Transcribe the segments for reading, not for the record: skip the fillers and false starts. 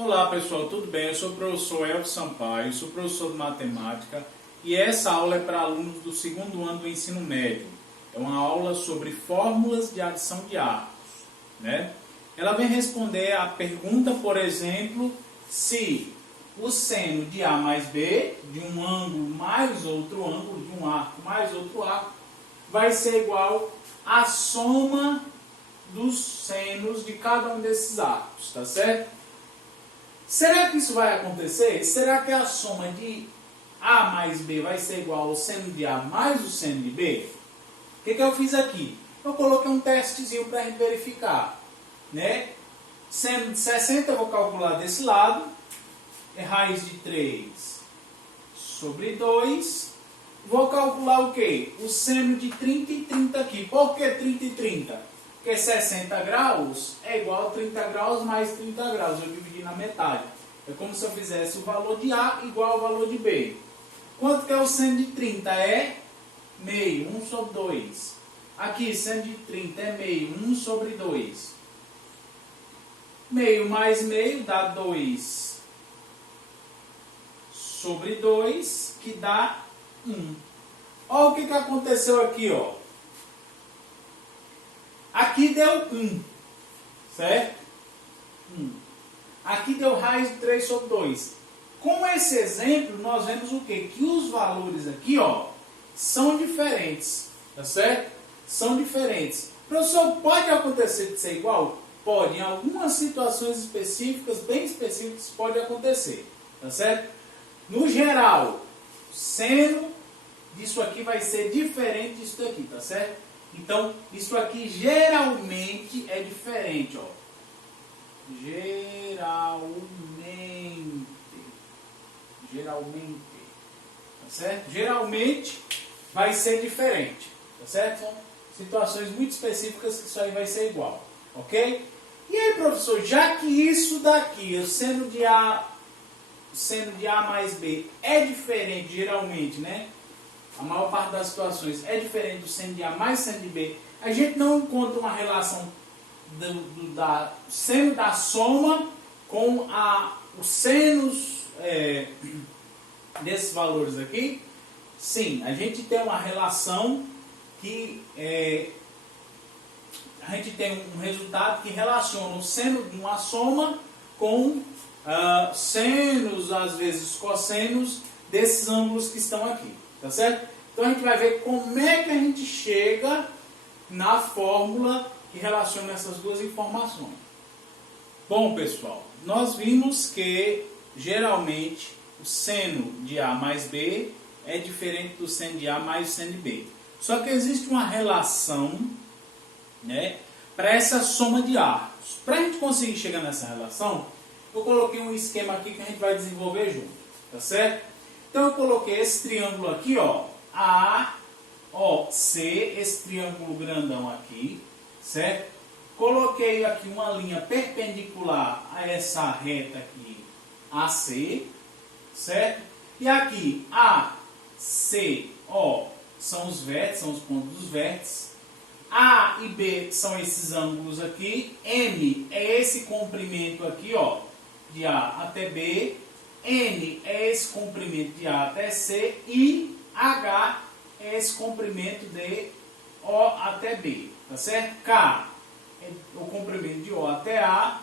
Olá pessoal, tudo bem? Eu sou o professor Elvio Sampaio, sou professor de matemática e essa aula é para alunos do segundo ano do ensino médio. É uma aula sobre fórmulas de adição de arcos, né? Ela vem responder a pergunta, por exemplo, se o seno de A mais B, de um ângulo mais outro ângulo, de um arco mais outro arco, vai ser igual à soma dos senos de cada um desses arcos, tá certo? Será que isso vai acontecer? Será que a soma de A mais B vai ser igual ao seno de A mais o seno de B? O que eu fiz aqui? Eu coloquei um testezinho para a gente verificar, né? Seno de 60 eu vou calcular desse lado, é raiz de 3 sobre 2. Vou calcular o quê? O seno de 30 e 30 aqui. Por que 30 e 30? Porque 60 graus é igual a 30 graus mais 30 graus. Eu dividi na metade. É como se eu fizesse o valor de A igual ao valor de B. Quanto que é o seno de 30? É meio, 1 sobre 2. Aqui, seno de 30 é meio, 1 sobre 2. Meio mais meio dá 2 sobre 2, que dá 1. Olha o que aconteceu aqui, ó. Aqui deu 1, certo? 1. Aqui deu raiz de 3 sobre 2. Com esse exemplo, nós vemos o quê? Que os valores aqui, ó, são diferentes, tá certo? São diferentes. Professor, pode acontecer de ser igual? Pode. Em algumas situações específicas, bem específicas, pode acontecer, tá certo? No geral, o seno disso aqui vai ser diferente disso daqui, tá certo? Então, isso aqui geralmente é diferente, ó. Geralmente, tá certo? Geralmente vai ser diferente, tá certo? São situações muito específicas que isso aí vai ser igual, ok? E aí, professor, já que isso daqui, o seno de A mais B é diferente geralmente, né? A maior parte das situações é diferente do seno de A mais seno de B. A gente não encontra uma relação do seno da soma com os senos desses valores aqui. Sim, a gente tem uma relação que a gente tem um resultado que relaciona o seno de uma soma com senos, às vezes cossenos, desses ângulos que estão aqui. Tá certo? Então a gente vai ver como é que a gente chega na fórmula que relaciona essas duas informações. Bom, pessoal, nós vimos que geralmente o seno de A mais B é diferente do seno de A mais o seno de B. Só que existe uma relação, né, para essa soma de arcos. Para a gente conseguir chegar nessa relação, eu coloquei um esquema aqui que a gente vai desenvolver junto. Tá certo? Então eu coloquei esse triângulo aqui, ó, AOC, esse triângulo grandão aqui, certo? Coloquei aqui uma linha perpendicular a essa reta aqui, AC, certo? E aqui, ACO são os vértices, são os pontos dos vértices. A e B são esses ângulos aqui. M é esse comprimento aqui, ó, de A até B. N é esse comprimento de A até C e H é esse comprimento de O até B, tá certo? K é o comprimento de O até A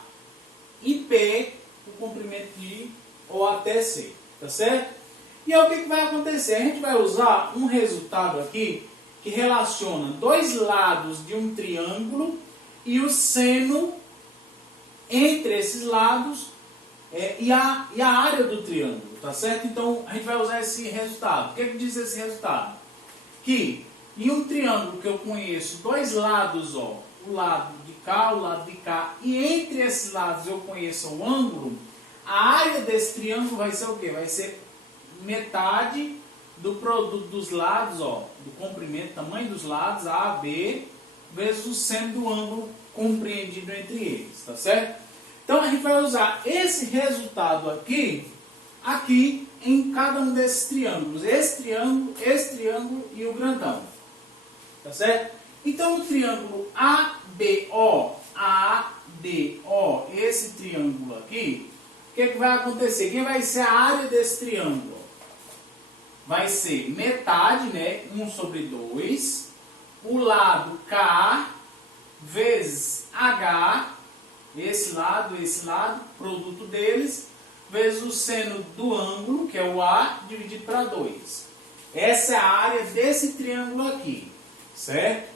e P o comprimento de O até C, tá certo? E aí o que vai acontecer? A gente vai usar um resultado aqui que relaciona dois lados de um triângulo e o seno entre esses lados e a área do triângulo, tá certo? Então, a gente vai usar esse resultado. O que diz esse resultado? Que em um triângulo que eu conheço dois lados, ó, o lado de cá, o lado de cá, e entre esses lados eu conheço o ângulo, a área desse triângulo vai ser o quê? Vai ser metade do produto dos lados, ó, do comprimento, tamanho dos lados, A, B, vezes o seno do ângulo compreendido entre eles, tá certo? Então, a gente vai usar esse resultado aqui em cada um desses triângulos. Esse triângulo e o grandão. Tá certo? Então, o triângulo ABO, esse triângulo aqui, que vai acontecer? Quem vai ser a área desse triângulo? Vai ser metade, né? 1 sobre 2. O lado K vezes H, esse lado, produto deles, vezes o seno do ângulo, que é o A, dividido para 2. Essa é a área desse triângulo aqui, certo?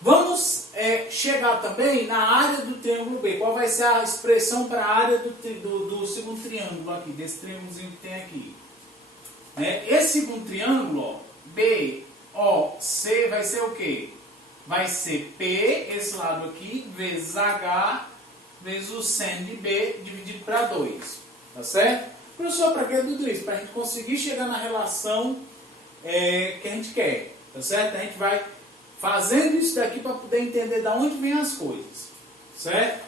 Vamos chegar também na área do triângulo B. Qual vai ser a expressão para a área do segundo triângulo aqui, desse triângulozinho que tem aqui? Esse segundo triângulo, ó, BOC, vai ser o quê? Vai ser P, esse lado aqui, vezes H, vezes o seno de B, dividido para 2. Tá certo? Professor, para que tudo isso? Para a gente conseguir chegar na relação que a gente quer. Tá certo? A gente vai fazendo isso daqui para poder entender de onde vem as coisas. Certo?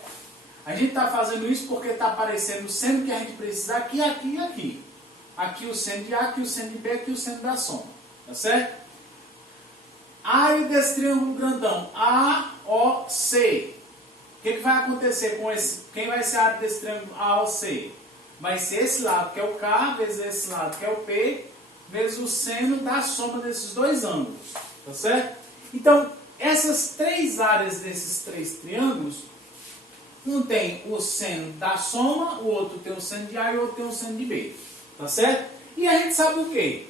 A gente está fazendo isso porque está aparecendo o seno que a gente precisa aqui, aqui e aqui. Aqui o seno de A, aqui o seno de B, aqui o seno da soma. Tá certo? A área desse triângulo grandão, AOC. O que vai acontecer com esse? Quem vai ser a área desse triângulo AOC? Vai ser esse lado, que é o K, vezes esse lado, que é o P, vezes o seno da soma desses dois ângulos. Tá certo? Então, essas três áreas desses três triângulos, um tem o seno da soma, o outro tem o seno de A e o outro tem o seno de B. Tá certo? E a gente sabe o quê?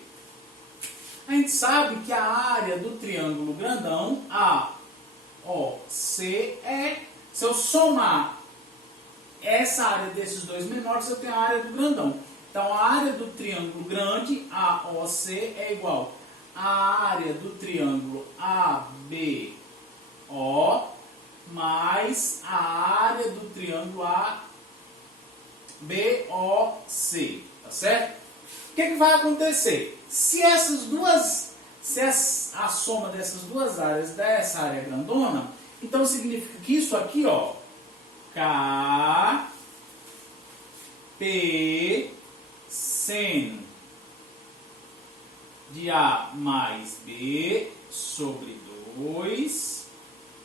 A gente sabe que a área do triângulo grandão, AOC, se eu somar essa área desses dois menores, eu tenho a área do grandão. Então, a área do triângulo grande, AOC, é igual à área do triângulo ABO mais a área do triângulo ABOC. Tá certo? O que vai acontecer? Se a soma dessas duas áreas der essa área grandona, então significa que isso aqui, ó, K, P, seno de A mais B sobre 2,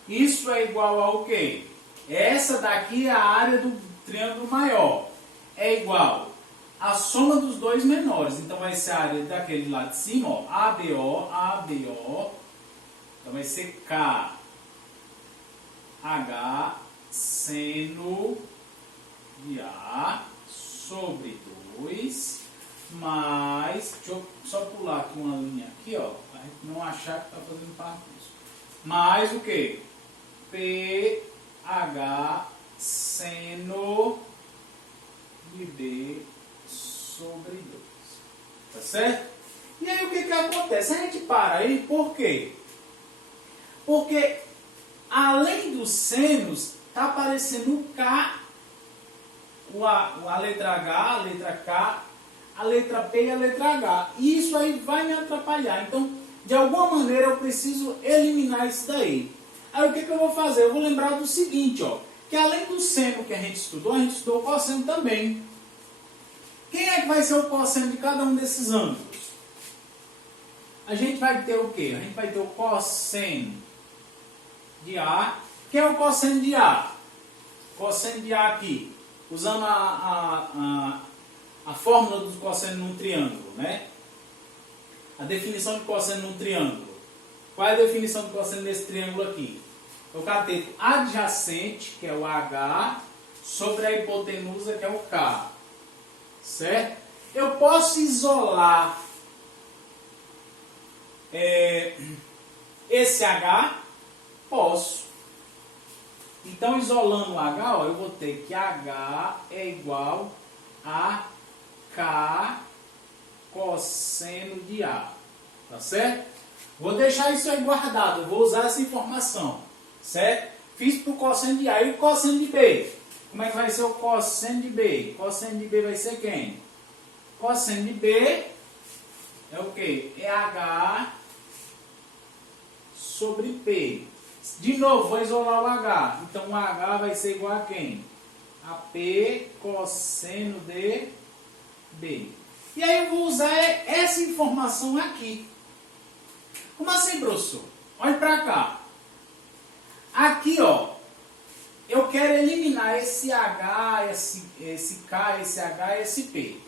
isso é igual ao quê? Essa daqui é a área do triângulo maior, é igual a soma dos dois menores. Então vai ser a área daquele lá de cima, ó, ABO, então vai ser KH seno de A sobre 2 mais, deixa eu só pular aqui uma linha aqui, ó, para não achar que está fazendo parte disso, mais o que? PH seno de B sobre 2. Tá certo? E aí o que acontece? A gente para aí, por quê? Porque além dos senos, está aparecendo o K, a letra H, a letra K, a letra P e a letra H. E isso aí vai me atrapalhar. Então, de alguma maneira, eu preciso eliminar isso daí. Aí o que eu vou fazer? Eu vou lembrar do seguinte, ó, que além do seno que a gente estudou o cosseno também. Quem é que vai ser o cosseno de cada um desses ângulos? A gente vai ter o quê? A gente vai ter o cosseno de A. Quem é o cosseno de A? Cosseno de A aqui, usando a fórmula do cosseno num triângulo, né? A definição de cosseno num triângulo. Qual é a definição de cosseno desse triângulo aqui? É o cateto adjacente, que é o H, sobre a hipotenusa, que é o K. Certo? Eu posso isolar esse H? Posso. Então, isolando o H, ó, eu vou ter que H é igual a K cosseno de A. Tá certo? Vou deixar isso aí guardado. Eu vou usar essa informação. Certo? Fiz para o cosseno de A. E o cosseno de B? Como é que vai ser o cosseno de B? Cosseno de B vai ser quem? Cosseno de B é o quê? É H sobre P. De novo, vou isolar o H. Então, o H vai ser igual a quem? A P cosseno de B. E aí eu vou usar essa informação aqui. Como assim, professor? Olha para cá. Aqui, ó, eu quero eliminar esse H, esse K, esse H e esse P.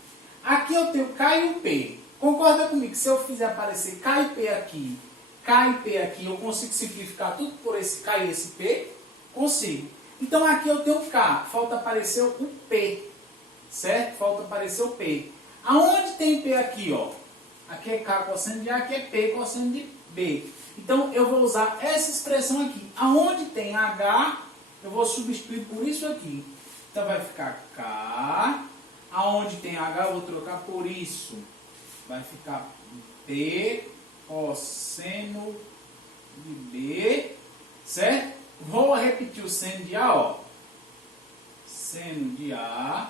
Aqui eu tenho K e o P. Concorda comigo que se eu fizer aparecer K e P aqui, K e P aqui, eu consigo simplificar tudo por esse K e esse P? Consigo. Então aqui eu tenho K, falta aparecer o P, certo? Falta aparecer o P. Aonde tem P aqui, ó? Aqui é K cosseno de A, aqui é P cosseno de B. Então eu vou usar essa expressão aqui. Aonde tem H, eu vou substituir por isso aqui. Então vai ficar K. Aonde tem H, eu vou trocar por isso. Vai ficar P cosseno de B, certo? Vou repetir o seno de A, ó. Seno de A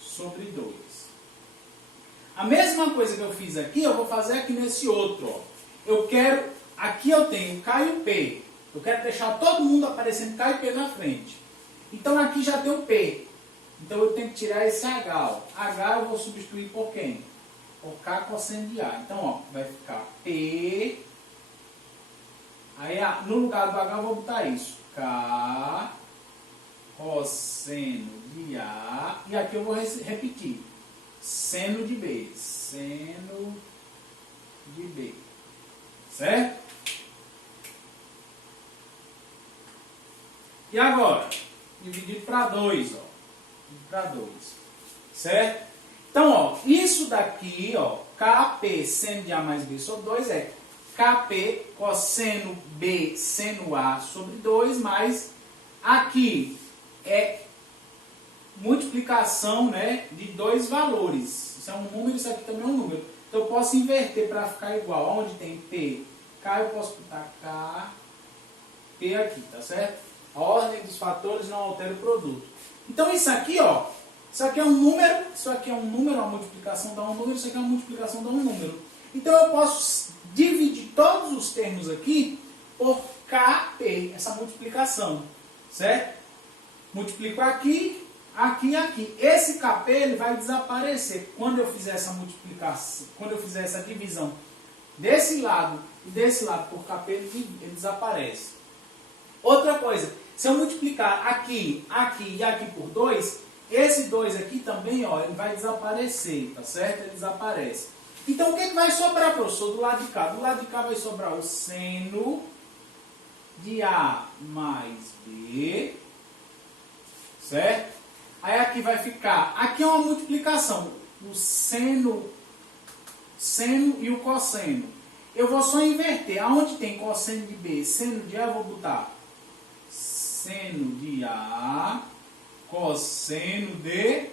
sobre 2. A mesma coisa que eu fiz aqui, eu vou fazer aqui nesse outro, ó. Eu quero, aqui eu tenho K e o P. Eu quero deixar todo mundo aparecendo K e P na frente. Então aqui já tem o P. Então eu tenho que tirar esse H, ó. H eu vou substituir por quem? Por K cosseno de A. Então, ó, vai ficar P. Aí, no lugar do H, eu vou botar isso. K cosseno de A. E aqui eu vou repetir. Seno de B. Seno de B. Certo? E agora? Dividido para 2, ó. Para 2. Certo? Então, ó, isso daqui, ó, KP seno de A mais B sobre 2 é KP cosseno B seno A sobre 2, mais aqui é multiplicação, né, de dois valores. Isso é um número, isso aqui também é um número. Então eu posso inverter para ficar igual. Onde tem P, K, eu posso botar K, P aqui, tá certo? A ordem dos fatores não altera o produto. Então isso aqui, ó, isso aqui é um número, isso aqui é um número, a multiplicação dá um número, isso aqui é uma multiplicação dá um número. Então eu posso dividir todos os termos aqui por KP, essa multiplicação, certo? Multiplico aqui, aqui e aqui. Esse KP ele vai desaparecer quando eu fizer essa multiplicação, quando eu fizer essa divisão desse lado e desse lado por KP, ele desaparece. Outra coisa, se eu multiplicar aqui, aqui e aqui por 2, esse 2 aqui também, ó, ele vai desaparecer, tá certo? Ele desaparece. Então, o que vai sobrar, professor, do lado de cá? Do lado de cá vai sobrar o seno de A mais B, certo? Aí aqui vai ficar, aqui é uma multiplicação, o seno e o cosseno. Eu vou só inverter, aonde tem cosseno de B, seno de A, eu vou botar seno de A, cosseno de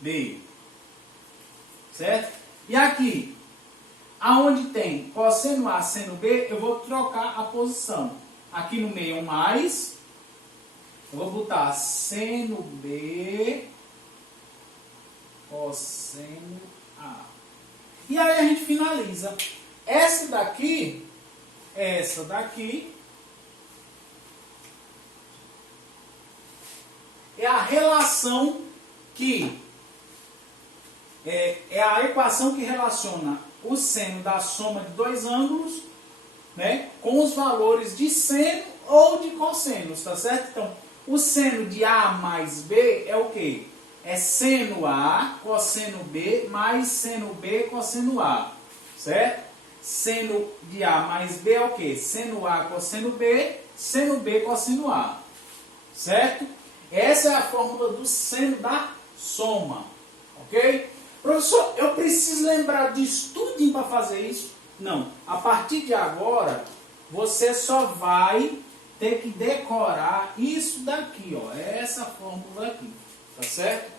B, certo? E aqui, aonde tem cosseno A, seno B, eu vou trocar a posição. Aqui no meio é um mais, eu vou botar seno B, cosseno A. E aí a gente finaliza. Essa daqui é a relação que é a equação que relaciona o seno da soma de dois ângulos, né, com os valores de seno ou de cossenos, tá certo? Então, o seno de A mais B é o quê? É seno A cosseno B mais seno B cosseno A, certo? Seno de A mais B é o quê? Seno A cosseno B, seno B cosseno A, certo? Essa é a fórmula do seno da soma, ok? Professor, eu preciso lembrar disso tudinho para fazer isso? Não. A partir de agora, você só vai ter que decorar isso daqui, ó. Essa fórmula aqui, tá certo?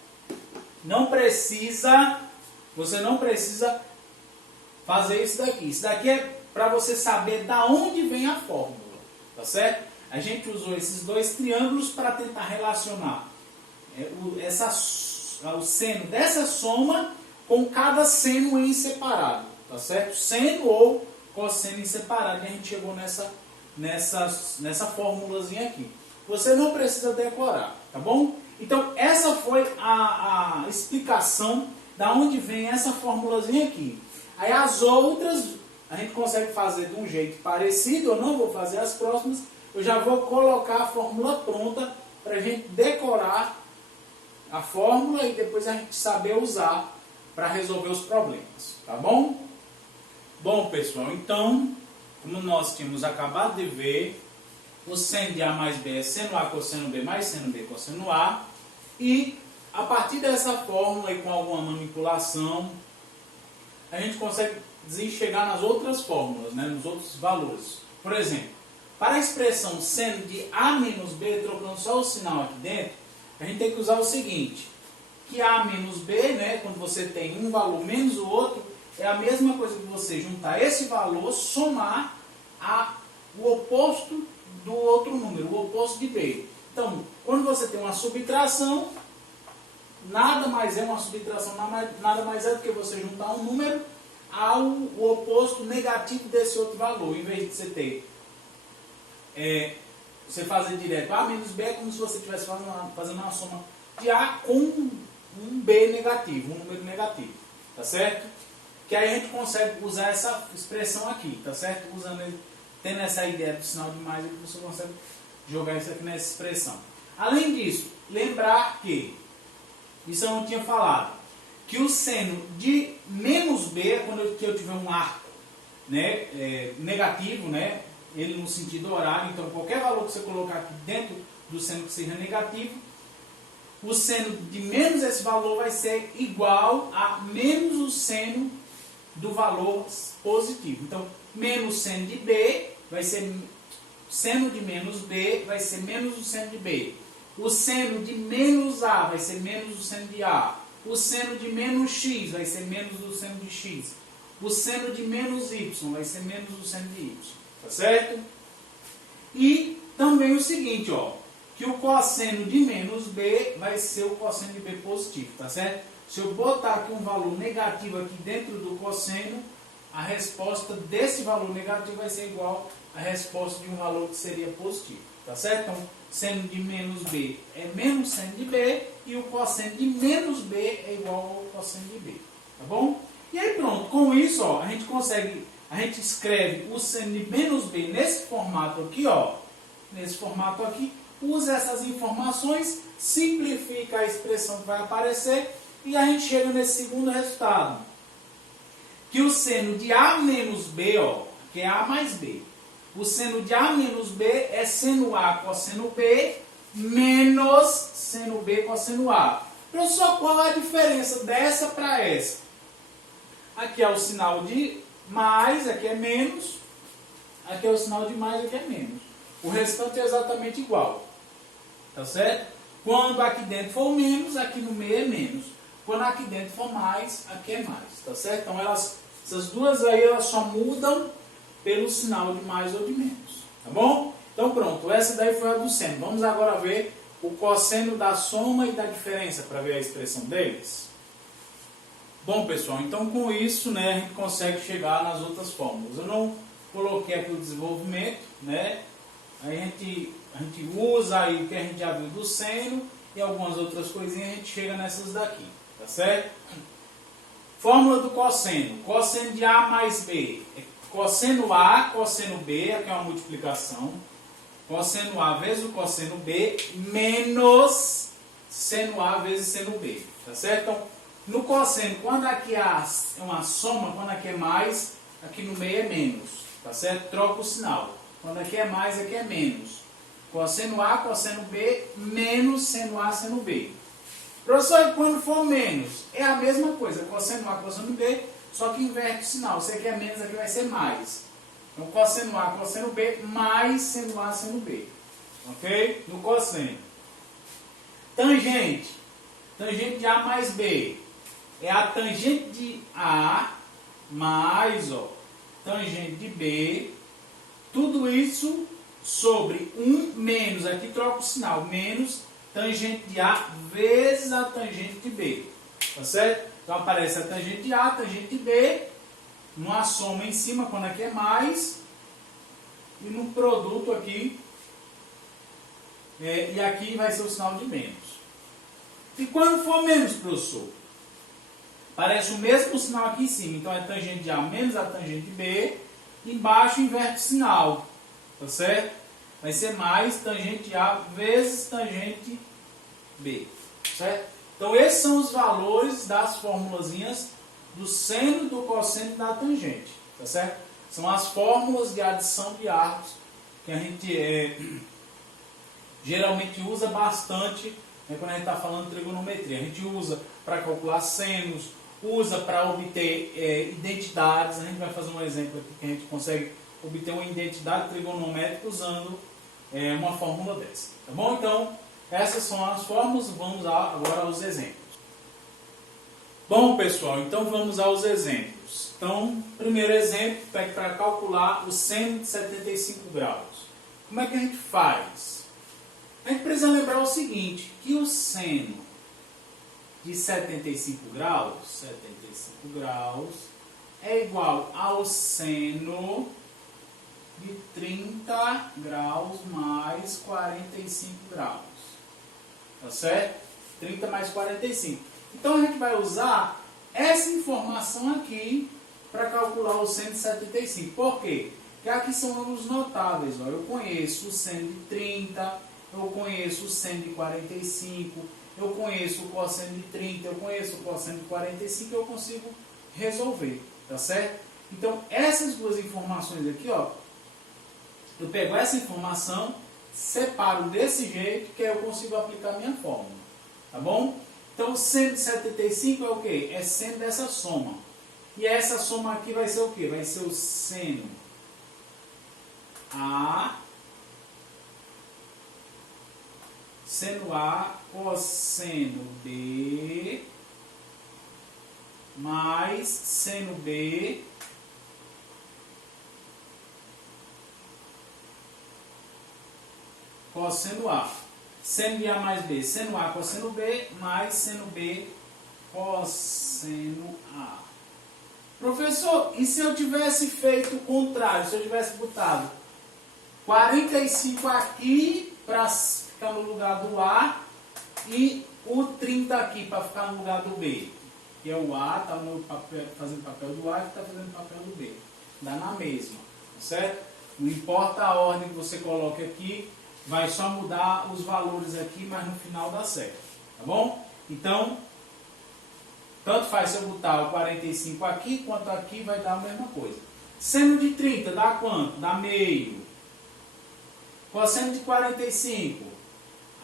Você não precisa fazer isso daqui. Isso daqui é para você saber da onde vem a fórmula, tá certo? A gente usou esses dois triângulos para tentar relacionar o seno dessa soma com cada seno em separado, tá certo? Seno ou cosseno em separado. E a gente chegou nessa formulazinha aqui. Você não precisa decorar, tá bom? Então, essa foi a explicação da onde vem essa formulazinha aqui. Aí as outras, a gente consegue fazer de um jeito parecido, eu não vou fazer as próximas, eu já vou colocar a fórmula pronta para a gente decorar a fórmula e depois a gente saber usar para resolver os problemas, tá bom? Bom, pessoal, então, como nós tínhamos acabado de ver, o seno de A mais B é seno A cosseno B mais seno B cosseno A, e a partir dessa fórmula e com alguma manipulação, a gente consegue chegar nas outras fórmulas, né, nos outros valores. Por exemplo, para a expressão seno de A menos B, trocando só o sinal aqui dentro, a gente tem que usar o seguinte, que A menos B, né, quando você tem um valor menos o outro, é a mesma coisa que você juntar esse valor, somar o oposto do outro número, o oposto de B. Então, quando você tem uma subtração, nada mais é uma subtração, nada mais é do que você juntar um número ao oposto negativo desse outro valor. Em vez de você ter, você fazer direto A menos B, é como se você estivesse fazendo uma soma de A com um B negativo, um número negativo, tá certo? Que aí a gente consegue usar essa expressão aqui, tá certo? Tendo essa ideia do sinal de mais, você consegue jogar isso aqui nessa expressão. Além disso, lembrar que, isso eu não tinha falado, que o seno de menos B, quando eu tiver um arco, né, negativo, né, ele no sentido horário, então qualquer valor que você colocar aqui dentro do seno que seja negativo, o seno de menos esse valor vai ser igual a menos o seno do valor positivo. Então, menos seno de B vai ser seno de menos B vai ser menos o seno de B. O seno de menos A vai ser menos o seno de A. O seno de menos X vai ser menos o seno de X. O seno de menos Y vai ser menos o seno de Y. Tá certo? E também o seguinte, ó, que o cosseno de menos B vai ser o cosseno de B positivo, tá certo? Se eu botar aqui um valor negativo aqui dentro do cosseno, a resposta desse valor negativo vai ser igual à resposta de um valor que seria positivo, tá certo? Então, seno de menos B é menos seno de B e o cosseno de menos B é igual ao cosseno de B, tá bom? E aí pronto, com isso, ó, a gente escreve o seno de menos B nesse formato aqui, ó, nesse formato aqui, usa essas informações, simplifica a expressão que vai aparecer e a gente chega nesse segundo resultado. Que o seno de A menos B, ó, que é A mais B. O seno de A menos B é seno A cosseno B menos seno B cosseno A. Professor, qual é a diferença dessa para essa? Aqui é o sinal de mais, aqui é menos. Aqui é o sinal de mais, aqui é menos. O restante é exatamente igual. Tá certo? Quando aqui dentro for menos, aqui no meio é menos. Quando aqui dentro for mais, aqui é mais. Tá certo? Então, essas duas aí, elas só mudam pelo sinal de mais ou de menos. Tá bom? Então, pronto. Essa daí foi a do seno. Vamos agora ver o cosseno da soma e da diferença, para ver a expressão deles. Bom, pessoal, então com isso, né, a gente consegue chegar nas outras fórmulas. Eu não coloquei aqui o desenvolvimento, né? Aí a gente usa aí o que a gente já viu do seno e algumas outras coisinhas, a gente chega nessas daqui, tá certo? Fórmula do cosseno. Cosseno de A mais B. É cosseno A, cosseno B, aqui é uma multiplicação. Cosseno A vezes o cosseno B, menos seno A vezes seno B, tá certo? Então, no cosseno, quando aqui é uma soma, quando aqui é mais, aqui no meio é menos, tá certo? Troca o sinal. Quando aqui é mais, aqui é menos. Cosseno A, cosseno B, menos seno A, seno B. Professor, quando for menos, é a mesma coisa. Cosseno A, cosseno B, só que inverte o sinal. Se aqui é menos, aqui vai ser mais. Então, cosseno A, cosseno B, mais seno A, seno B. Ok? No cosseno. Tangente. Tangente de A mais B. É a tangente de A mais, ó, tangente de B. Tudo isso sobre 1 menos, aqui troca o sinal, menos tangente de A vezes a tangente de B. Tá certo? Então aparece a tangente de A, tangente de B, numa soma em cima, quando aqui é mais, e no produto aqui, e aqui vai ser o sinal de menos. E quando for menos, professor? Aparece o mesmo sinal aqui em cima, então é tangente de A menos a tangente de B, embaixo inverte o sinal, tá certo? vai ser mais tangente A vezes tangente B, certo? Então esses são os valores das formulazinhas do seno, do cosseno e da tangente, tá certo? São as fórmulas de adição de arcos que a gente geralmente usa bastante, né, quando a gente está falando de trigonometria. A gente usa para calcular senos, usa para obter identidades. A gente vai fazer um exemplo aqui que a gente consegue obter uma identidade trigonométrica usando uma fórmula dessa. Tá bom? Então, essas são as fórmulas. Vamos agora aos exemplos. Bom, pessoal, então vamos aos exemplos. Então, primeiro exemplo, para calcular o seno de 75 graus. Como é que a gente faz? A gente precisa lembrar o seguinte, que o seno de 75 graus é igual ao seno de 30 graus mais 45 graus. Tá certo? 30 mais 45. Então a gente vai usar essa informação aqui para calcular o seno de 75. Por quê? Porque aqui são os notáveis. Ó. Eu conheço o seno de 30, eu conheço o seno de 45, eu conheço o cosseno de 30, eu conheço o cosseno de 45, eu consigo resolver. Tá certo? Então essas duas informações aqui, ó, eu pego essa informação, separo desse jeito, que aí eu consigo aplicar a minha fórmula. Tá bom? Então, o seno de 75 é o quê? É seno dessa soma. E essa soma aqui vai ser o quê? Vai ser o seno A, cosseno B, mais seno B, cosseno A. Seno de A mais B, seno A cosseno B, mais seno B cosseno A. Professor, e se eu tivesse feito o contrário? Se eu tivesse botado 45 aqui para ficar no lugar do A e o 30 aqui para ficar no lugar do B. Que é o A, está fazendo papel do A e está fazendo papel do B. Dá na mesma, certo? Não importa a ordem que você coloque aqui, vai só mudar os valores aqui, mas no final dá certo. Tá bom? Então, tanto faz se eu botar o 45 aqui, quanto aqui vai dar a mesma coisa. Seno de 30 dá quanto? Dá meio. Cosseno de 45,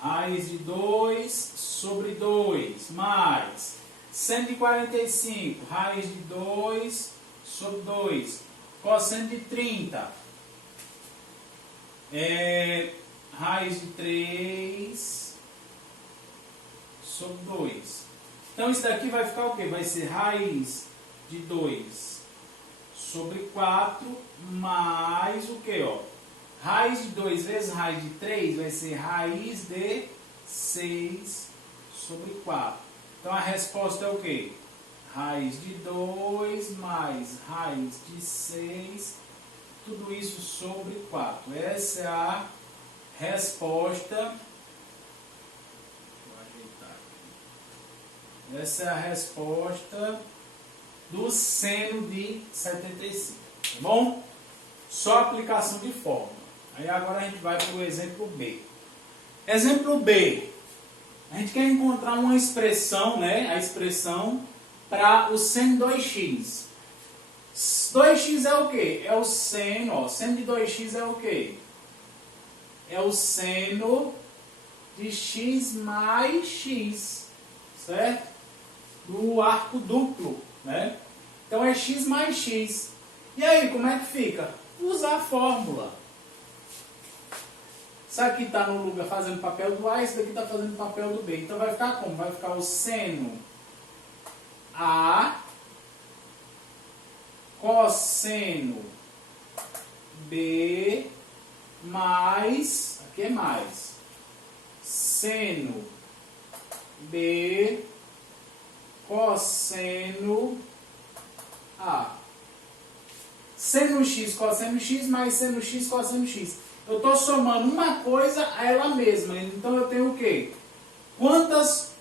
raiz de 2 sobre 2, mais seno de 45, raiz de 2 sobre 2. Cosseno de 30, raiz de 3 sobre 2. Então isso daqui vai ficar o quê? Vai ser raiz de 2 sobre 4 mais o quê? Ó? Raiz de 2 vezes raiz de 3 vai ser raiz de 6 sobre 4. Então a resposta é o quê? Raiz de 2 mais raiz de 6, tudo isso sobre 4. Essa é a resposta. Essa é a resposta do seno de 75. Tá bom? Só aplicação de fórmula. Aí agora a gente vai para o exemplo B. Exemplo B. A gente quer encontrar uma expressão, né? A expressão para o seno 2x. 2x é o quê? É o seno, ó. Seno de 2x é o quê? É o seno de x mais x, certo? Do arco duplo, né? Então é x mais x. E aí, como é que fica? Usar a fórmula. Isso aqui está no lugar fazendo papel do A, isso daqui está fazendo papel do B. Então vai ficar como? Vai ficar o seno A cosseno B mais, aqui é mais, seno B cosseno A. Seno x, cosseno x, mais seno x, cosseno x. Eu estou somando uma coisa a ela mesma. Então eu tenho o quê? Quantas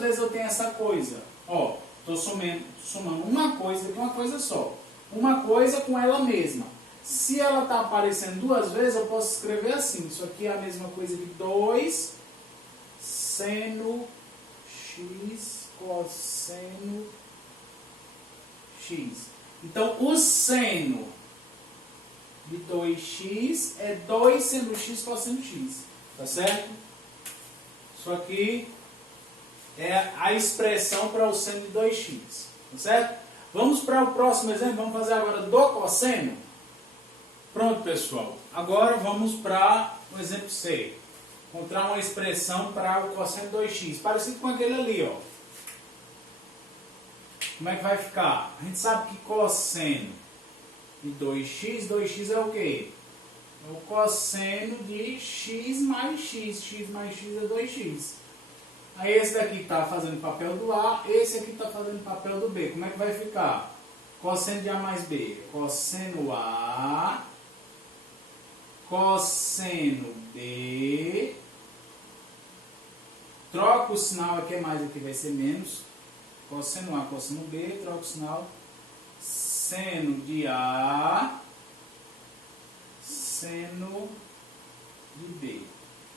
vezes eu tenho essa coisa? Ó, estou somando uma coisa com uma coisa só. Uma coisa com ela mesma. Se ela está aparecendo duas vezes, eu posso escrever assim. Isso aqui é a mesma coisa que 2 seno x cosseno x. Então, o seno de 2x é 2 seno x cosseno x. Tá certo? Isso aqui é a expressão para o seno de 2x. Tá certo? Vamos para o próximo exemplo. Vamos fazer agora do cosseno. Pronto, pessoal. Agora vamos para o exemplo C. Encontrar uma expressão para o cosseno de 2x. Parecido com aquele ali, ó. Como é que vai ficar? A gente sabe que cosseno de 2x é o quê? É o cosseno de x mais x. X mais x é 2x. Aí esse daqui está fazendo papel do A, esse aqui está fazendo papel do B. Como é que vai ficar? Cosseno de A mais B. Cosseno A, cosseno B. Troca o sinal aqui, é mais, aqui vai ser menos. Cosseno A, cosseno B, troca o sinal. Seno de A, seno de B,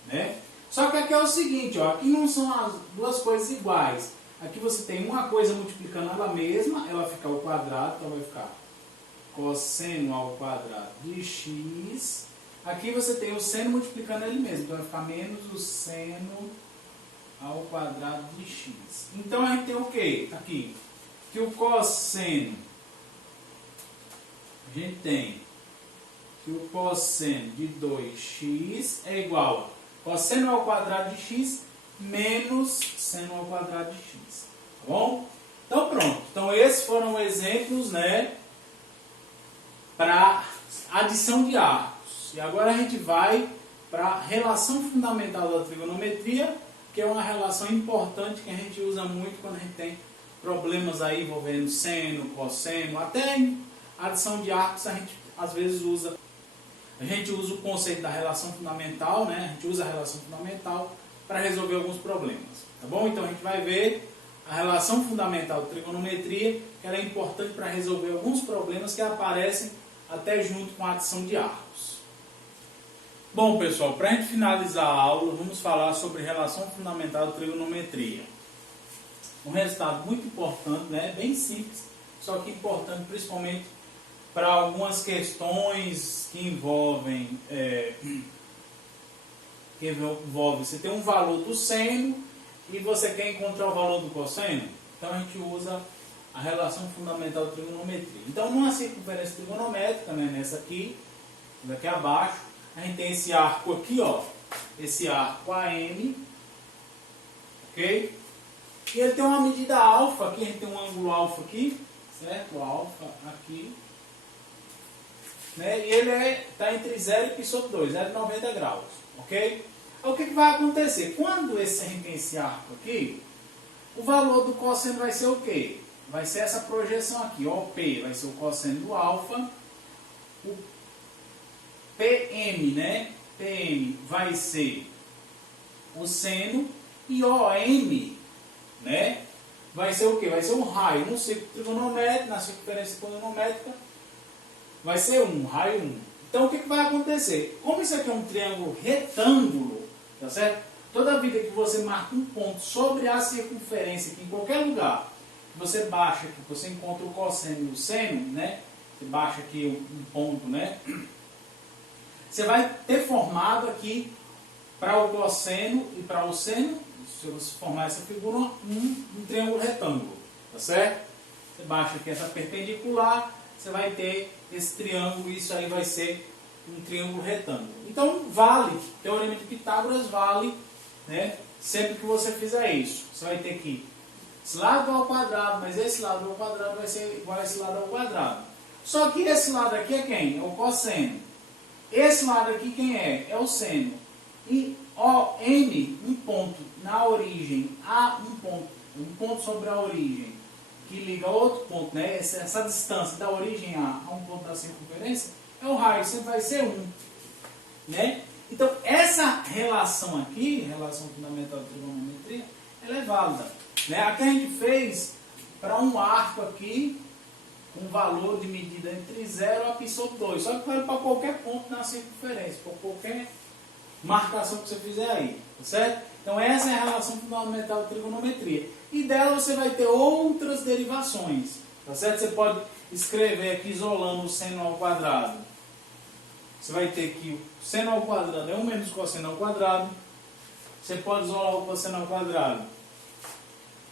né? Só que aqui é o seguinte, ó, aqui não são as duas coisas iguais. Aqui você tem uma coisa multiplicando ela mesma, ela fica ao quadrado, então vai ficar cosseno ao quadrado de x. Aqui você tem o seno multiplicando ele mesmo, então vai ficar menos o seno ao quadrado de x. Então a gente tem o quê? Aqui, que o cosseno, a gente tem que o cosseno de 2x é igual a cosseno ao quadrado de x menos seno ao quadrado de x. Tá bom? Então pronto. Então esses foram exemplos, né, para adição de arcos. E agora a gente vai para a relação fundamental da trigonometria, que é uma relação importante que a gente usa muito quando a gente tem problemas aí envolvendo seno, cosseno, até em adição de arcos a gente às vezes usa. A gente usa o conceito da relação fundamental, né? A gente usa a relação fundamental para resolver alguns problemas, tá bom? Então a gente vai ver a relação fundamental da trigonometria, que ela é importante para resolver alguns problemas que aparecem até junto com a adição de arcos. Bom, pessoal, para a gente finalizar a aula, vamos falar sobre relação fundamental da trigonometria. Um resultado muito importante, né? Bem simples, só que importante principalmente para algumas questões que envolvem, você tem um valor do seno e você quer encontrar o valor do cosseno. Então a gente usa a relação fundamental da trigonometria. Então numa circunferência trigonométrica, né, nessa aqui abaixo, a gente tem esse arco aqui, ó, esse arco AM, ok? E ele tem uma medida alfa aqui, a gente tem um ângulo alfa aqui, certo? O alfa aqui. Né? E ele está entre 0 e π sobre 2, 0,90 graus, ok? O que vai acontecer? Quando a gente tem esse arco aqui, o valor do cosseno vai ser o quê? Vai ser essa projeção aqui, OP, vai ser o cosseno do alfa, o PM, né? PM vai ser o seno, e OM, né? Vai ser o quê? Vai ser um raio no círculo trigonométrico, na circunferência trigonométrica, vai ser 1, raio 1. Então o que vai acontecer? Como isso aqui é um triângulo retângulo, tá certo? Toda vida que você marca um ponto sobre a circunferência, aqui em qualquer lugar, você baixa aqui, você encontra o cosseno e o seno, né? Você baixa aqui um ponto, né? Você vai ter formado aqui para o cosseno e para o seno, se você formar essa figura, um triângulo retângulo, tá certo? Você baixa aqui essa perpendicular, você vai ter esse triângulo, e isso aí vai ser um triângulo retângulo. Então, vale, teorema de Pitágoras vale, né, sempre que você fizer isso. Você vai ter que esse lado ao quadrado, mas esse lado ao quadrado vai ser igual a esse lado ao quadrado. Só que esse lado aqui é quem? É o cosseno. Esse lado aqui quem é? É o seno. E OM, um ponto na origem, um ponto sobre a origem, que liga a outro ponto, né? Essa distância da origem a um ponto da circunferência, é o raio, sempre vai ser 1. Né? Então, essa relação aqui, relação fundamental da trigonometria, ela é válida. Né? Aqui a gente fez para um arco aqui, com valor de medida entre 0 a π sobre 2. Só que vale para qualquer ponto na circunferência, para qualquer marcação que você fizer aí, tá certo? Então essa é a relação fundamental de trigonometria. E dela você vai ter outras derivações, tá certo? Você pode escrever aqui isolando o seno ao quadrado. Você vai ter que o seno ao quadrado é 1 menos cosseno ao quadrado. Você pode isolar o cosseno ao quadrado.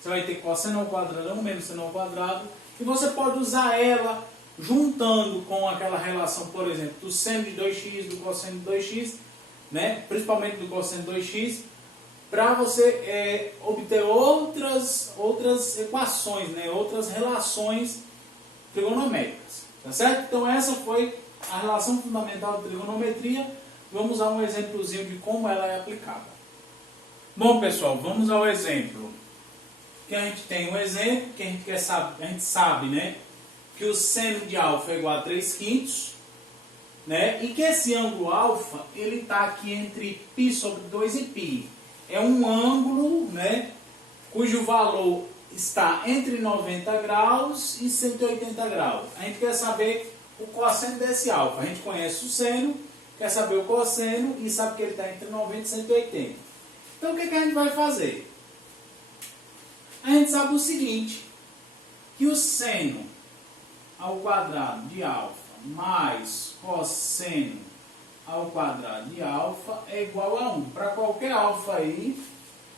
Você vai ter que cosseno ao quadrado é 1 menos seno ao quadrado. E você pode usar ela juntando com aquela relação, por exemplo, do seno de 2x, do cosseno de 2x, né? Principalmente do cosseno de 2x, para você obter outras equações, né? Outras relações trigonométricas. Tá certo? Então essa foi a relação fundamental de trigonometria. Vamos usar um exemplozinho de como ela é aplicada. Bom, pessoal, vamos ao exemplo. Que a gente tem um exemplo que a gente sabe, né, que o seno de alfa é igual a 3/5, né, e que esse ângulo alfa, ele está aqui entre π sobre 2 e π. É um ângulo, né, cujo valor está entre 90 graus e 180 graus. A gente quer saber o cosseno desse alfa. A gente conhece o seno, quer saber o cosseno e sabe que ele está entre 90 e 180. Então o que a gente vai fazer? A gente sabe o seguinte, que o seno ao quadrado de alfa mais cosseno ao quadrado de alfa é igual a 1. Para qualquer alfa aí,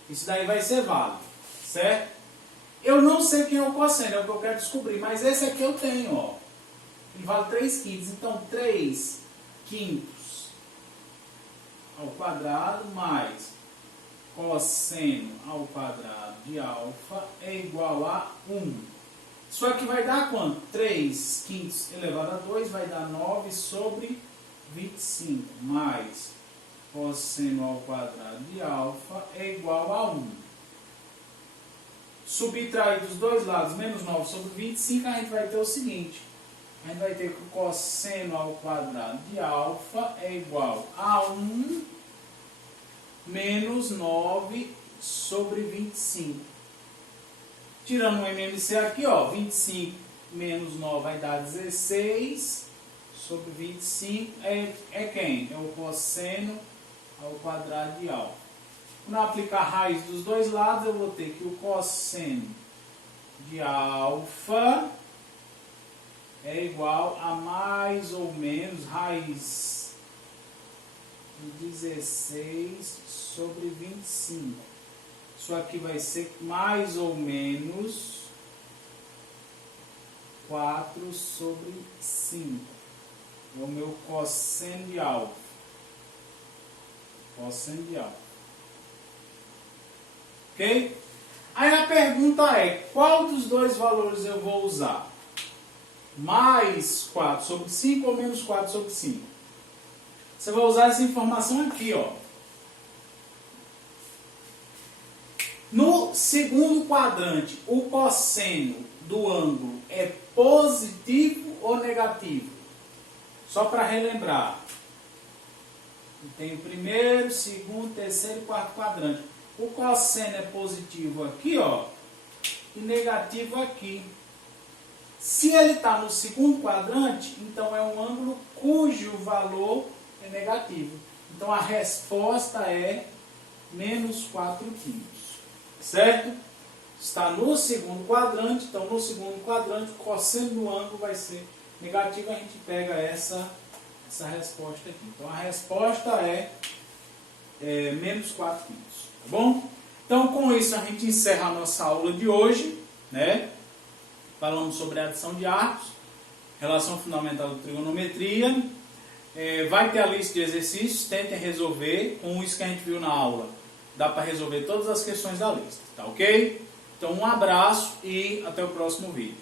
isso daí vai ser válido, certo? Eu não sei quem é o cosseno, é o que eu quero descobrir, mas esse aqui eu tenho, ó. Ele vale 3/5. Então, 3/5 ao quadrado mais cosseno ao quadrado de alfa é igual a 1. Isso aqui vai dar quanto? 3/5 elevado a 2 vai dar 9 sobre 25 mais cosseno ao quadrado de alfa é igual a 1. Subtrair dos dois lados menos 9 sobre 25, a gente vai ter o seguinte. A gente vai ter que o cosseno ao quadrado de alfa é igual a 1 menos 9 sobre 25. Tirando o MMC aqui, ó, 25 menos 9 vai dar 16 sobre 25. É quem? É o cosseno ao quadrado de alfa. Quando eu aplicar a raiz dos dois lados, eu vou ter que o cosseno de alfa é igual a mais ou menos raiz de 16 sobre 25. Isso aqui vai ser mais ou menos 4 sobre 5. É o meu cosseno de alfa. Cosseno de alfa. Ok? Aí a pergunta é, qual dos dois valores eu vou usar? Mais 4 sobre 5 ou menos 4 sobre 5? Você vai usar essa informação aqui, ó. No segundo quadrante, o cosseno do ângulo é positivo ou negativo? Só para relembrar. Tem o primeiro, segundo, terceiro e quarto quadrante. O cosseno é positivo aqui, ó, e negativo aqui. Se ele está no segundo quadrante, então é um ângulo cujo valor é negativo. Então a resposta é menos 4/5. Certo? Está no segundo quadrante, então no segundo quadrante o cosseno do ângulo vai ser negativo. A gente pega essa resposta aqui. Então a resposta é menos 4/5. Tá bom? Então com isso a gente encerra a nossa aula de hoje, né? Falamos sobre a adição de arcos, relação fundamental de trigonometria. Vai ter a lista de exercícios, tentem resolver. Com isso que a gente viu na aula, dá para resolver todas as questões da lista, tá ok? Então um abraço e até o próximo vídeo.